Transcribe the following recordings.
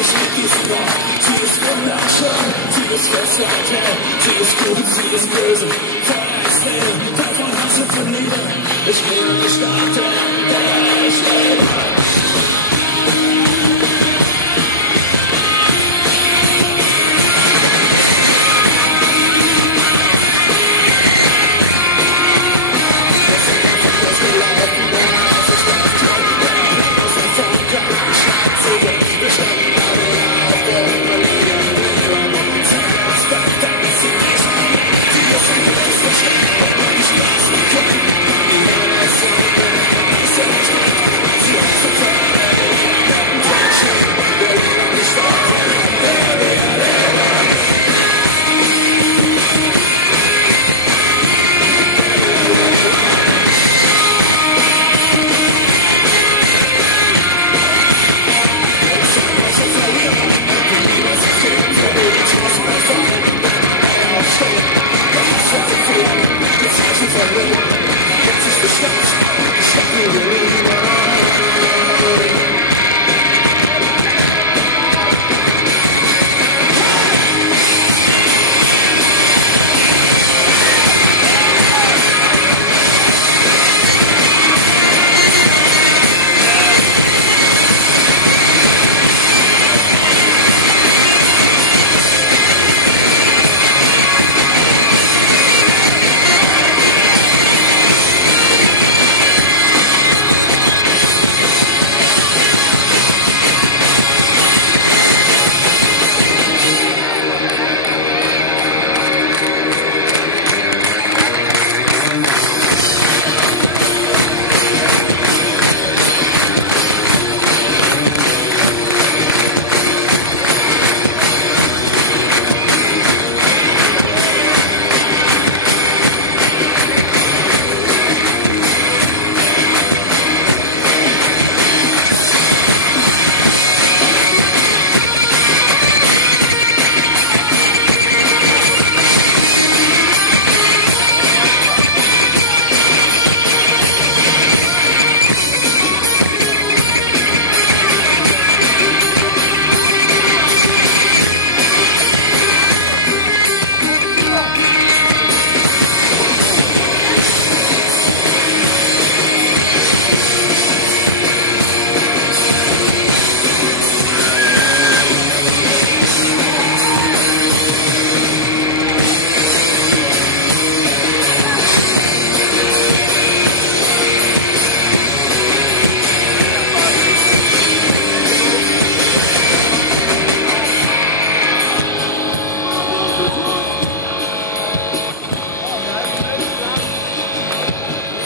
Ich lieb diesen Ort, sie ist wunderschön, sie ist versattel, sie ist gut, sie ist böse. Feuer ist Leben, davon Hass und von Liebe. Ich will die Stadt, der ich lebe.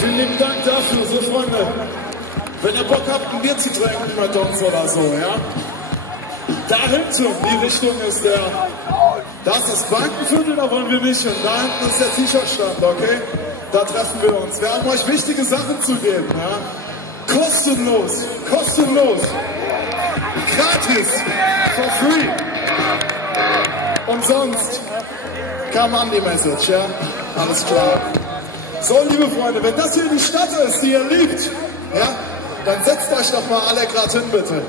Vielen lieben Dank dafür, so Freunde. Wenn ihr Bock habt, ein Bier zu trinken bei Dons oder so, ja? Da hinten, die Richtung ist das ist das Bankenviertel, da wollen wir nicht hin. Da hinten ist der T-Shirt-Stand, okay? Da treffen wir uns. Wir haben euch wichtige Sachen zu geben, ja? Kostenlos, kostenlos, gratis, for free. Und sonst kam an die Message, ja? Alles klar. So, liebe Freunde, wenn das hier die Stadt ist, die ihr liebt, ja, dann setzt euch doch mal alle gerade hin, bitte.